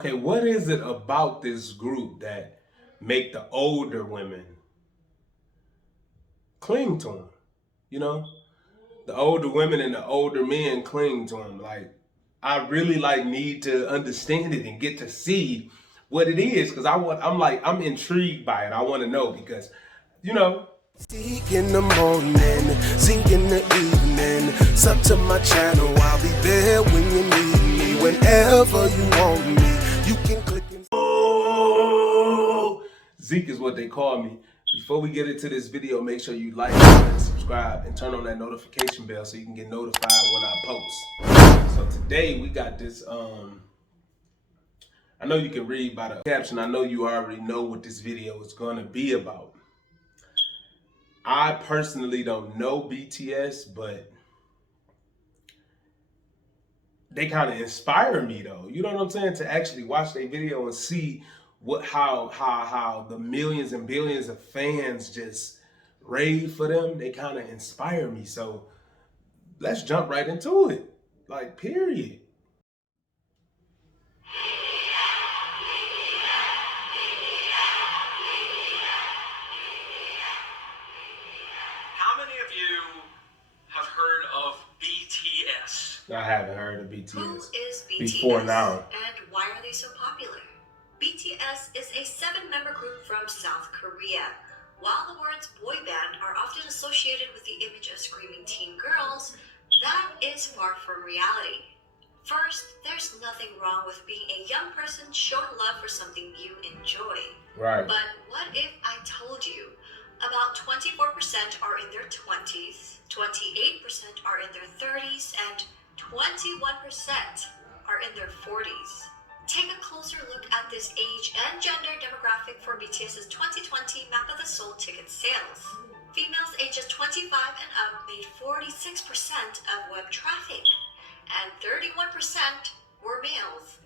Okay, what is it about this group that make the older women cling to them? You know, the older women and the older men cling to them. Like, I really need to understand it and get to see what it is because I'm intrigued by it. I want to know because, you know. Seek in the morning, sink in the evening. Sub to my channel, I'll be there when you need me. Whenever you want me, you can click and... Oh, Zeke is what they call me. Before we get into this video, make sure you like, comment, subscribe, and turn on that notification bell so you can get notified when I post. So today we got this, I know you can read by the caption. I know you already know what this video is going to be about. I personally don't know BTS, but they kind of inspire me though. You know what I'm saying? To actually watch their video and see how the millions and billions of fans just rave for them. They kind of inspire me. So let's jump right into it. Like, period. How many of you have heard of BTS? I haven't heard of BTS. Who is BTS before now. and why are they so popular? BTS is a 7-member group from South Korea. While the words boy band are often associated with the image of screaming teen girls, that is far from reality. First, there's nothing wrong with being a young person showing love for something you enjoy. Right. But what if I told you about 24% are in their 20s, 28% are in their 30s, and 21% are in their 40s? Take a closer look at this age and gender demographic for BTS's 2020 Map of the Soul ticket sales. Females ages 25 and up made 46% of web traffic, and 31% were males.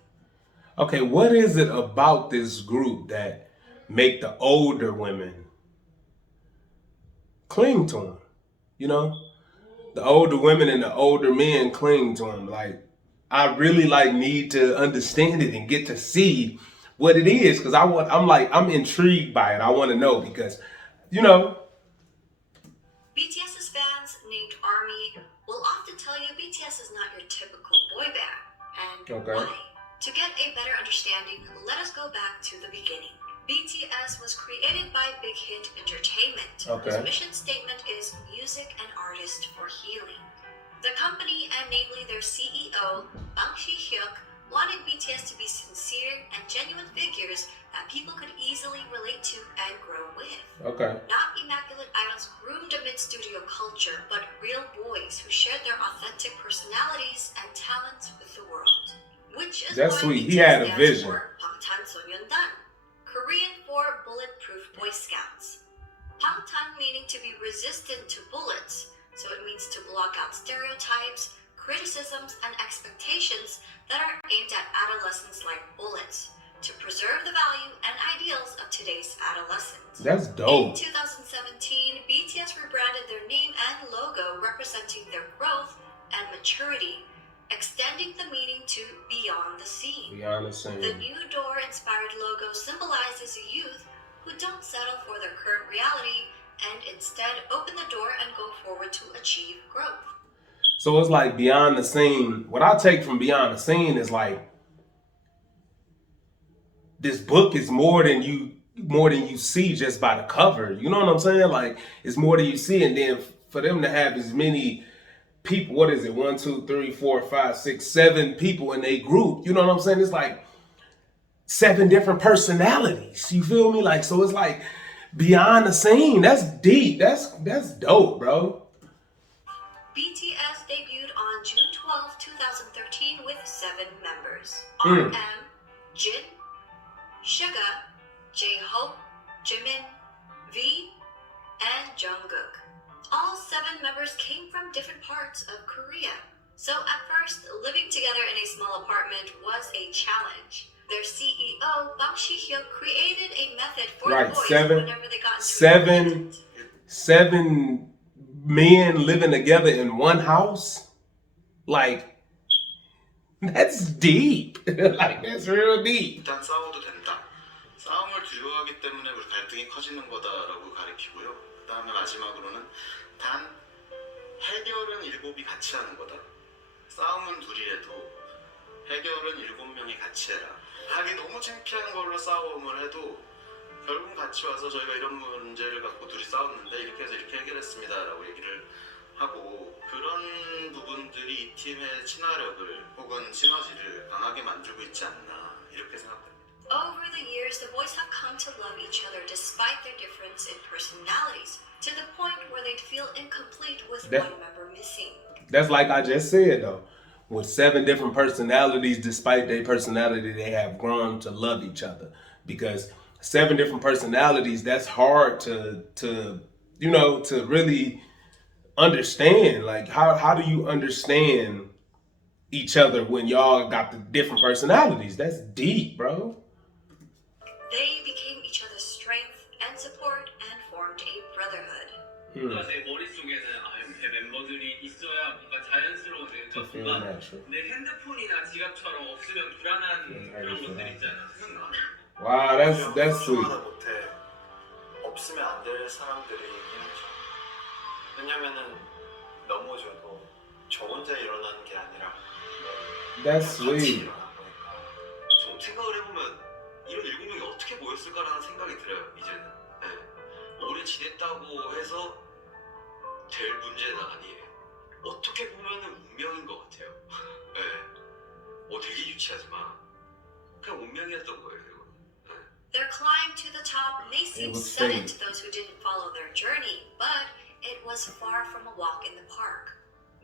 Okay, what is it about this group that make the older women cling to them? You know, the older women and the older men cling to them. Like, I really need to understand it and get to see what it is because I'm intrigued by it. I want to know because, you know. BTS's fans, named ARMY, will often tell you BTS is not your typical boy band. And why? To get a better understanding, let us go back to the beginning. BTS was created by Big Hit Entertainment, whose mission statement is music and artists for healing. The company, and namely their CEO, Bang Si-hyuk, wanted BTS to be sincere and genuine figures that people could easily relate to and grow with. Not immaculate idols groomed amid studio culture, but real boys who shared their authentic personalities and talents with the world. Which is That's why sweet. BTS He had a stands vision. for 방탄소년단, Korean for Bulletproof Boy Scouts. 방탄 meaning to be resistant to bullets, so it means to block out stereotypes, criticisms, and expectations that are aimed at adolescents like bullets, to preserve the value and ideals of today's adolescents. That's dope. In 2017, BTS rebranded their name and logo representing their growth and maturity, extending the meaning to beyond the scene. Beyond the scene. The new door-inspired logo symbolizes youth who don't settle for their current reality and instead open the door and go forward to achieve growth. So it's like beyond the scene. What I take from beyond the scene is like this book is more than you see just by the cover. You know what I'm saying? Like, it's more than you see, and then for them to have as many people, what is it? 1, 2, 3, 4, 5, 6, 7 people in a group. You know what I'm saying? It's like 7 different personalities. You feel me? Like, so it's like beyond the scene. That's deep. That's dope, bro. BTS debuted on June 12, 2013 with 7 members. RM, Jin, Suga, J-Hope, Jimin, V, and Jungkook. All 7 members came from different parts of Korea. So at first, living together in a small apartment was a challenge. Their CEO, Bang Si-hyuk, created a method for the boys whenever they got into seven men living together in one house. Like, That's deep. Like, that's real deep. 일단 싸워도 된다. 싸움을 두려워하기 때문에 우리 갈등이 커지는 거다라고 가르치고요. 그 다음에 마지막으로는 단 해결은 7이 같이 하는 거다. 싸움은 둘이 해도 해결은 7명이 같이 해라. 하기 너무 창피한 걸로 싸움을 해도 결국 같이 와서 저희가 이런 문제를 갖고 둘이 싸웠는데 이렇게 해서 이렇게 해결했습니다라고 얘기를 하고, 그런 부분들이 이 팀의 친화력을 혹은 시너지를 강하게 만들고 있지 않나 이렇게 생각합니다. Over the years, the boys have come to love each other despite their difference in personalities, to the point where they'd feel incomplete with one member missing. That's like I just said, though. With 7 different personalities, despite their personality, they have grown to love each other. Because 7 different personalities, that's hard to really understand. Like, how do you understand each other when y'all got the different personalities? That's deep, bro. They became each other's strength and support and formed a brotherhood. 제 머릿속에는 제 멤버들이 있어야 뭔가 자연스러운 연습과 내 핸드폰이나 지갑처럼 없으면 불안한 그런 것들 있잖아. 생각나. Wow, that's sweet. 못해. 없으면 안 될 사람들이긴 하죠. 왜냐면은 넘어져도 저 혼자 일어나는 게 아니라 That's 같이 sweet. 일어난 거니까. 좀 생각을 해보면 이런 7명이 어떻게 모였을까라는 생각이 들어요. 이제는. 네. 오래 지냈다고 해서 될 문제는 아니에요. 어떻게 보면은 운명인 것 같아요. 네. 되게 유치하지만 그냥 운명이었던 거예요. 네. Their climb to the top may seem sudden to those who didn't follow their journey, but it was far from a walk in the park.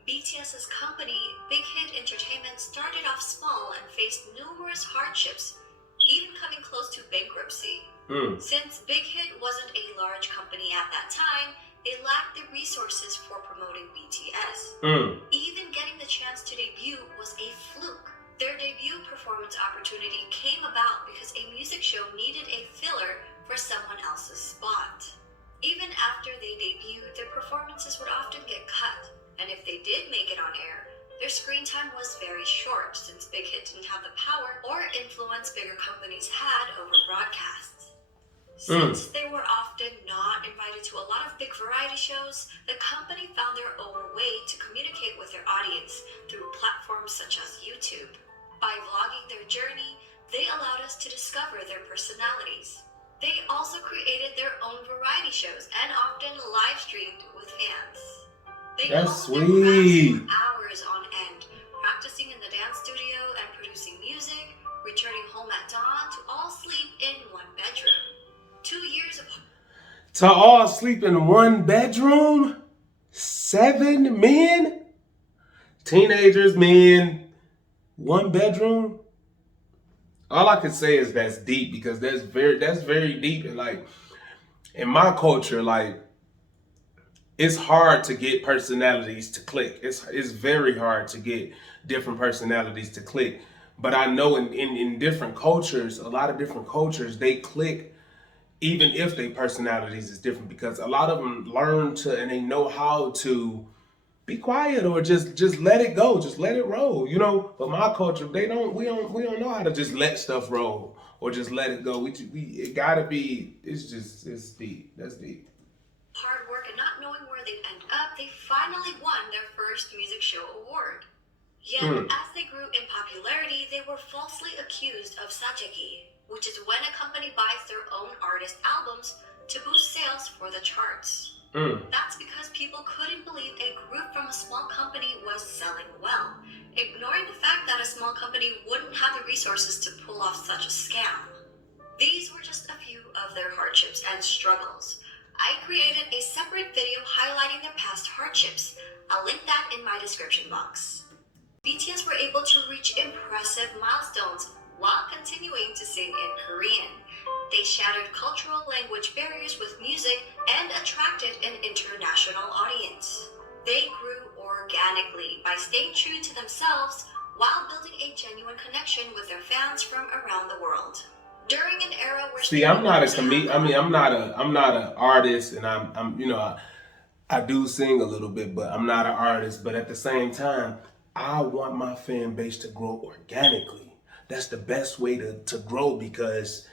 BTS's company, Big Hit Entertainment, started off small and faced numerous hardships, even coming close to bankruptcy. Since Big Hit wasn't a large company at that time, they lacked the resources for promoting BTS. Even getting the chance to debut was a fluke. Their debut performance opportunity came about because a music show needed a filler for someone else's spot. Even after they debuted, their performances would often get cut, and if they did make it on air, their screen time was very short since Big Hit didn't have the power or influence bigger companies had over broadcasts. Since they were often not invited to a lot of big variety shows, the company found their own way to communicate with their audience through platforms such as YouTube. By vlogging their journey, they allowed us to discover their personalities. They also created their own variety shows and often live streamed with fans. They That's honed their craft sweet. for hours on end, practicing in the dance studio and producing music, returning home at dawn to all sleep in one bedroom. 2 years of To all sleep in one bedroom? 7 men? Teenagers, men, 1 bedroom? All I can say is that's deep, because that's very deep. And like, in my culture, like, it's hard to get personalities to click. It's very hard to get different personalities to click. But I know in different cultures, a lot of different cultures, they click even if their personalities is different, because a lot of them learn to, and they know how to be quiet or just let it go, just let it roll, you know. But my culture, we don't know how to just let stuff roll or just let it go. It gotta be. It's deep. That's deep. hard work and not knowing where they'd end up, they finally won their first music show award. Yet, as they grew in popularity, they were falsely accused of sajeki, which is when a company buys their own artist albums to boost sales for the charts. That's because people couldn't believe a group from a small company was selling well, ignoring the fact that a small company wouldn't have the resources to pull off such a scam. These were just a few of their hardships and struggles. I created a separate video highlighting their past hardships. I'll link that in my description box. BTS were able to reach impressive milestones while continuing to sing in Korean. They shattered cultural language barriers with music and attracted an international audience. They grew organically by staying true to themselves while building a genuine connection with their fans from around the world. During an era where I'm not a comedian. I'm not an artist, and I'm I do sing a little bit, but I'm not an artist. But at the same time, I want my fan base to grow organically. That's the best way to grow, because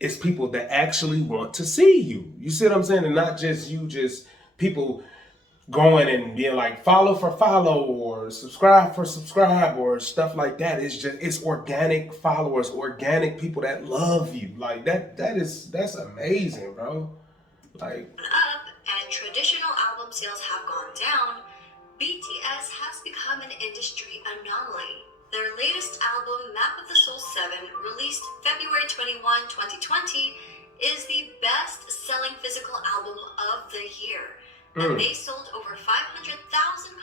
it's people that actually want to see you. You see what I'm saying? And not just people going and being like follow for follow or subscribe for subscribe or stuff like that. It's organic followers, organic people that love you. Like that's amazing, bro. Like up and traditional album sales have gone down, BTS has become an industry anomaly. Their latest album, Map of the Soul 7, released February 21, 2020, is the best-selling physical album of the year. And they sold over 500,000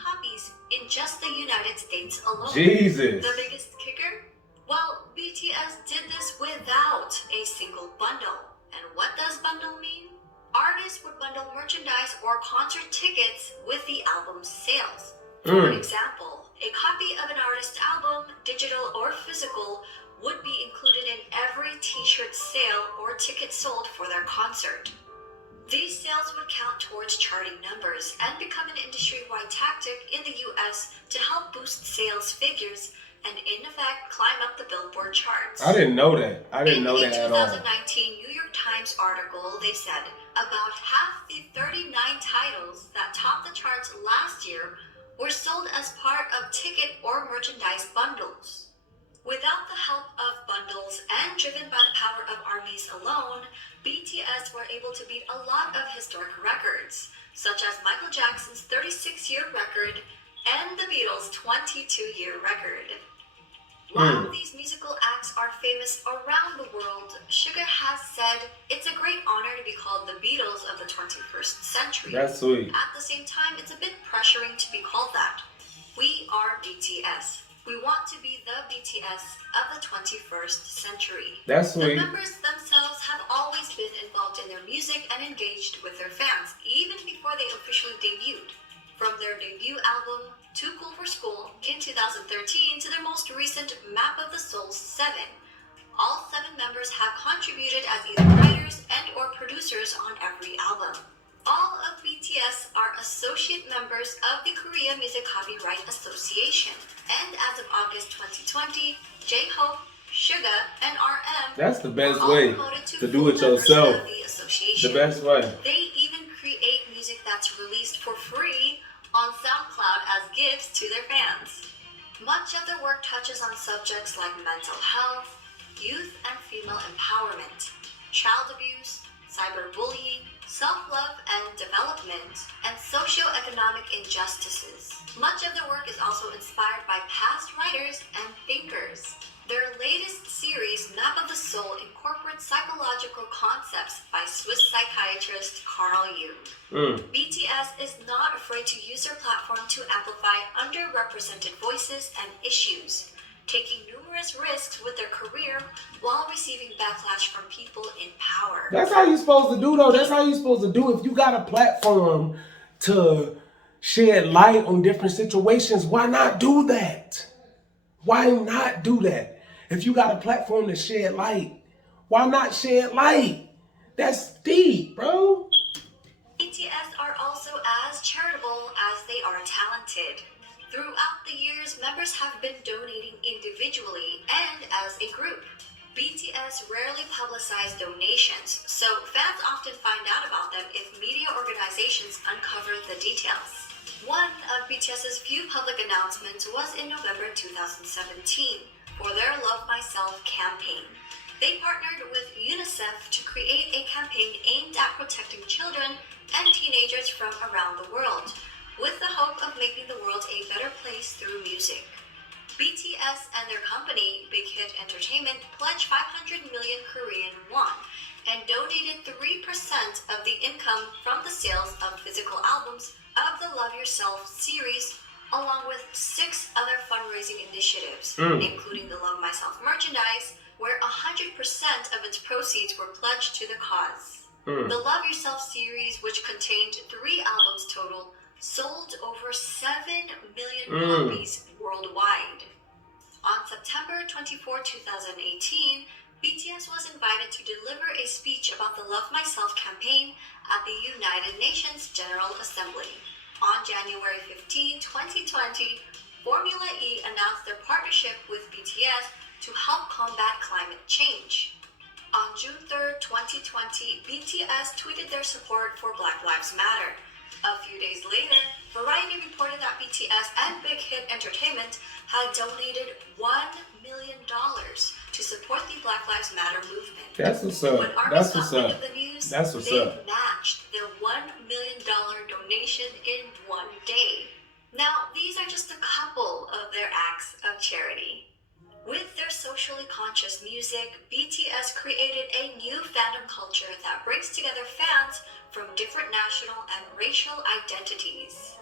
copies in just the United States alone. Jesus. The biggest kicker? Well, BTS did this without a single bundle. And what does bundle mean? Artists would bundle merchandise or concert tickets with the album's sales. For example, a copy of an artist's album, digital or physical, would be included in every t-shirt sale or ticket sold for their concert. These sales would count towards charting numbers and become an industry-wide tactic in the US to help boost sales figures and in effect climb up the Billboard charts. I didn't know that. I didn't know that at all. In a 2019 New York Times article, they said about half the 39 titles that topped the charts last year were sold as part of ticket or merchandise bundles. Without the help of bundles and driven by the power of armies alone, BTS were able to beat a lot of historic records, such as Michael Jackson's 36-year record and the Beatles' 22-year record. While these musical acts are famous around the world, Suga has said it's a great honor to be called the Beatles of the 21st century. That's sweet. At the same time, it's a bit pressuring to be called that. We are BTS. We want to be the BTS of the 21st century. That's sweet. The members themselves have always been involved in their music and engaged with their fans, even before they officially debuted. From their debut album, Too Cool for School, in 2013 to their most recent Map of the Soul 7. All 7 members have contributed as either writers and or producers on every album. All of BTS are associate members of the Korea Music Copyright Association. And as of August 2020, J-Hope, Suga, and RM That's the best were all way promoted to do it yourself. of the association. The best way. They even create music that's released for free on SoundCloud as gifts to their fans. Much of their work touches on subjects like mental health, youth and female empowerment, child abuse, cyberbullying, self-love and development, and socio-economic injustices. Much of their work is also inspired by past writers and thinkers. Their latest series, Map of the Soul, incorporates psychological concepts by Swiss psychiatrist Carl Jung. BTS is not afraid to use their platform to amplify underrepresented voices and issues, taking numerous risks with their career while receiving backlash from people in power. That's how you're supposed to do, though. That's how you're supposed to do. If you got a platform to shed light on different situations, why not do that? Why not do that? If you got a platform to shed light, why not shed light? That's deep, bro. BTS are also as charitable as they are talented. Throughout the years, members have been donating individually and as a group. BTS rarely publicize donations, so fans often find out about them if media organizations uncover the details. One of BTS's few public announcements was in November 2017 for their Love Myself campaign. They partnered with UNICEF to create a campaign aimed at protecting children and teenagers from around the world, with the hope of making the world a better place through music. BTS and their company, Big Hit Entertainment, pledged 500 million Korean won and donated 3% of the income from the sales of physical albums of the Love Yourself series, along with 6 other fundraising initiatives, including the Love Myself merchandise, where 100% of its proceeds were pledged to the cause. The Love Yourself series, which contained 3 albums total, sold over 7 million copies worldwide. On September 24, 2018, BTS was invited to deliver a speech about the Love Myself campaign at the United Nations General Assembly. On January 15, 2020, Formula E announced their partnership with BTS to help combat climate change. On June 3rd, 2020, BTS tweeted their support for Black Lives Matter. A few days later, Variety reported that BTS and Big Hit Entertainment had donated $1 million to support the Black Lives Matter movement. That's what's up. When That's artists what's got wind up. of the news, That's what's they up. matched their $1 million donation in one day. Now, these are just a couple of their acts of charity. With their socially conscious music, BTS created a new fandom culture that brings together fans from different national and racial identities.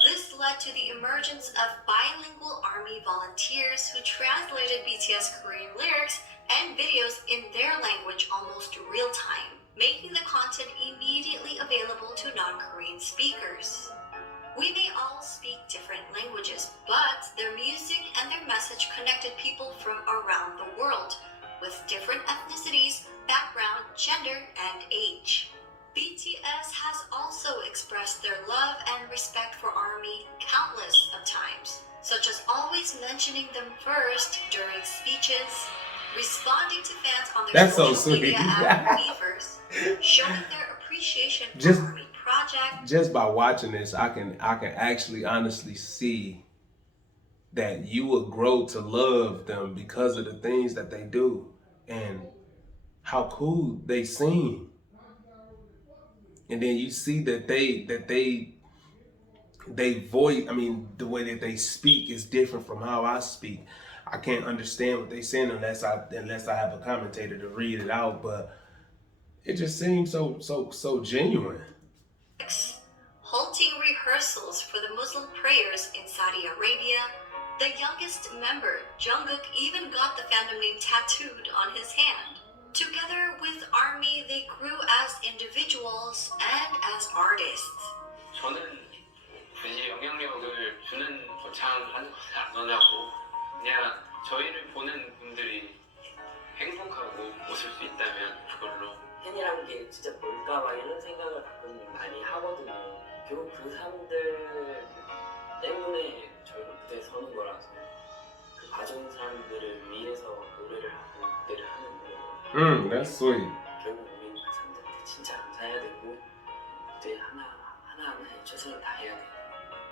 This led to the emergence of bilingual ARMY volunteers who translated BTS Korean lyrics and videos in their language almost real time, making the content immediately available to non-Korean speakers. We may all speak different languages, but their music and their message connected people from around the world, with different ethnicities, background, gender, and age. BTS has also expressed their love and respect for ARMY countless of times, such as always mentioning them first during speeches, responding to fans on their That's so social sweet. media app Weverse, showing their appreciation for Just- ARMY project. Just by watching this, I can actually honestly see that you will grow to love them because of the things that they do and how cool they sing. And then you see that they voice, I mean, the way that they speak is different from how I speak. I can't understand what they saying unless I have a commentator to read it out, but it just seems so genuine. Halting rehearsals for the Muslim prayers in Saudi Arabia. The youngest member, Jungkook, even got the fandom name tattooed on his hand. Together with ARMY, they grew as individuals and as artists. 저는 굳이 영향력을 주는 거창한 것을 안 원하고 그냥 저희를 보는 분들이 행복하고 웃을 수 있다면 그걸로. 팬이란 게 진짜 뭘까 막 이런 생각을 가끔 많이 하거든요. 결국 그 사람들 때문에 저희가 무대에 서는 거라서 그 봐주는 사람들을 위해서 노래를 하고 무대를 하는 거예요. That's sweet. 결국 우리는 그 사람들한테 진짜 감사해야 되고 무대 하나하나에 최선을 다해야 돼요.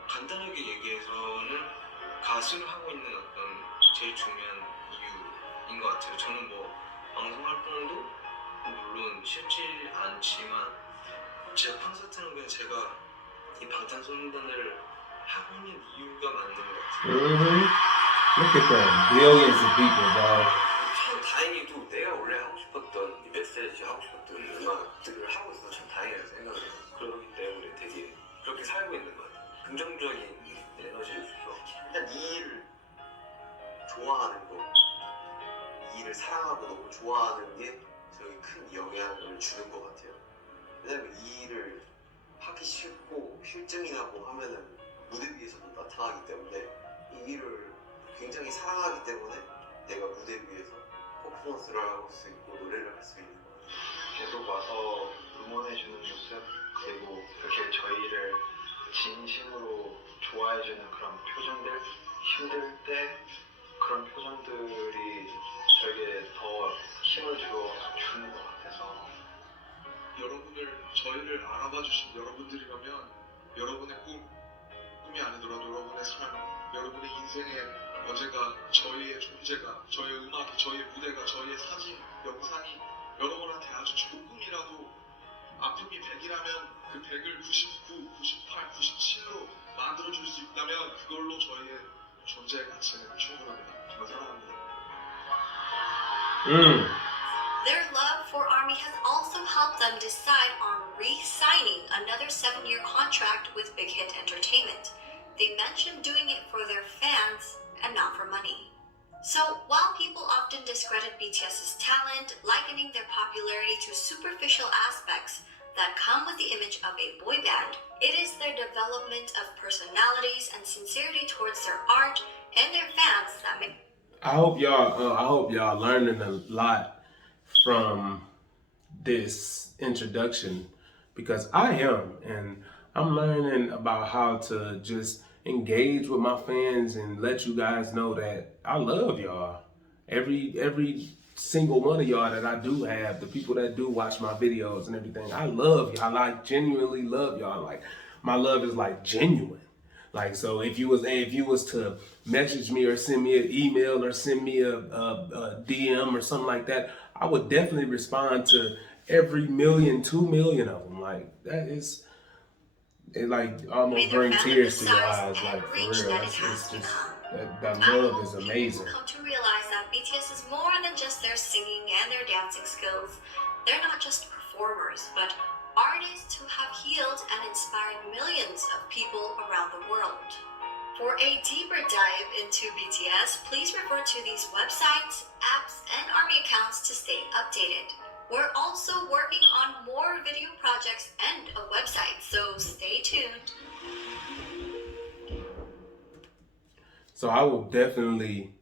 간단하게 얘기해서는 가수를 하고 있는 어떤 제일 중요한 이유인 것 같아요. 저는 뭐 방송 활동도 물론 쉽지 않지만 제 콘서트는 그냥 제가 이 방탄소년단을 하고 있는 이유가 맞는 것 같아요. Look at them, billions of people, bro. 참 다행히도 내가 원래 하고 싶었던 이 메시지 하고 싶었던 음악들을 하고 있어서 참 다행이라고 생각을 해요. 그렇기 때문에 되게 그렇게 살고 있는 것 같아요. 긍정적인 에너지를 주죠. 일단 이 일을 좋아하는 거, 이 일을 사랑하고 너무 좋아하는 게 저에게 큰 영향을 주는 것 같아요. 왜냐면 이 일을 하기 싫고 실증이 나고 하면은 무대 위에서도 나타나기 때문에 이 일을 굉장히 사랑하기 때문에 내가 무대 위에서 퍼포먼스를 할 수 있고 노래를 할 수 있는 것 같아요. 계속 와서 응원해주는 모습 그리고 이렇게 저희를 진심으로 좋아해주는 그런 표정들 힘들 때 그런 표정들이 저에게 더 힘을 주는 것 같아서 저희를 알아봐 주신 여러분들이라면 여러분의 꿈이 아니더라도 여러분의 삶, 여러분의 인생의 어제가, 저희의 존재가, 저희의 음악이, 저희의 무대가, 저희의 사진, 영상이 여러분한테 아주 조금이라도 아픔이 100이라면 그 100을 99, 98, 97로 만들어줄 수 있다면 그걸로 저희의 존재의 가치는 충분합니다. 정말 사랑합니다. Their love for ARMY has also helped them decide on re-signing another 7-year contract with Big Hit Entertainment. They mentioned doing it for their fans and not for money. So while people often discredit BTS's talent, likening their popularity to superficial aspects that come with the image of a boy band, it is their development of personalities and sincerity towards their art and their fans that make. I hope y'all learning a lot from this introduction because I am, and I'm learning about how to just engage with my fans and let you guys know that I love y'all. Every single one of y'all that I do have, the people that do watch my videos and everything, I love y'all. I genuinely love y'all. Like, my love is like genuine. Like, so if you was to message me or send me an email or send me a DM or something like that, I would definitely respond to every 1,000,000, 2,000,000 of them. Like, that is, it like almost brings tears to your eyes. Like, for real, it's just that love is amazing. Come to realize that BTS is more than just their singing and their dancing skills. They're not just performers, but artists who have healed and inspired millions of people around the world. For a deeper dive into BTS, please refer to these websites, apps, and ARMY accounts to stay updated. We're also working on more video projects and a website, so stay tuned. So I will definitely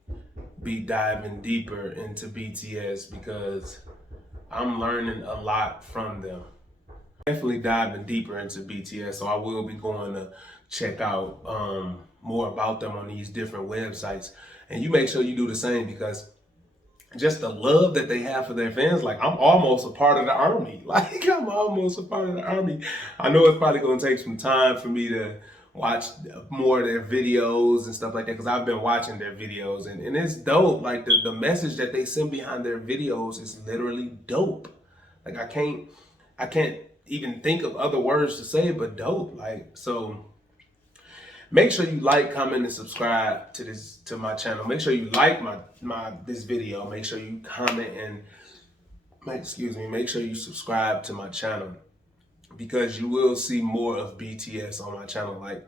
be diving deeper into BTS because I'm learning a lot from them. Definitely diving deeper into BTS, so I will be going to check out more about them on these different websites. And you make sure you do the same, because just the love that they have for their fans, like, I'm almost a part of the army. Like, I'm almost a part of the army. I know it's probably going to take some time for me to watch more of their videos and stuff like that, because I've been watching their videos, and it's dope. Like, the message that they send behind their videos is literally dope. Like, I can't even think of other words to say but dope. Like, so make sure you like, comment, and subscribe to my channel. Make sure you like this video. Make sure you comment and make sure you subscribe to my channel, because you will see more of BTS on my channel. Like,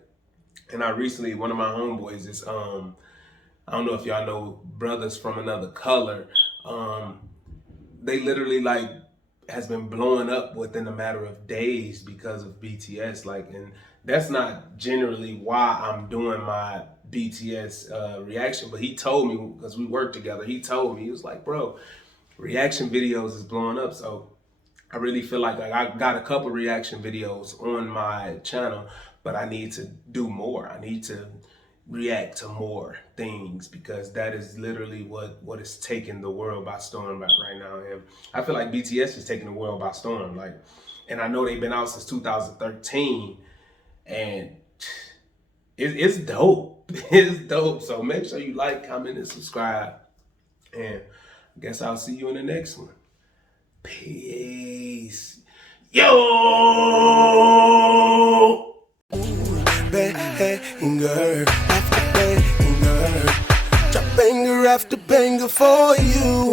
and I recently, one of my homeboys is I don't know if y'all know Brothers from Another Color. They literally, like, has been blowing up within a matter of days because of BTS. Like, and that's not generally why I'm doing my BTS reaction, but he told me, because we work together, he told me, he was like, bro, reaction videos is blowing up. So I really feel like I got a couple reaction videos on my channel, but I need to do more. I need to react to more things, because that is literally what is taking the world by storm right now. And I feel like BTS is taking the world by storm. Like, and I know they've been out since 2013, and it's dope. It's dope. So make sure you like, comment, and subscribe. And I guess I'll see you in the next one. Peace. Yo! Banger after banger, drop banger after banger for you.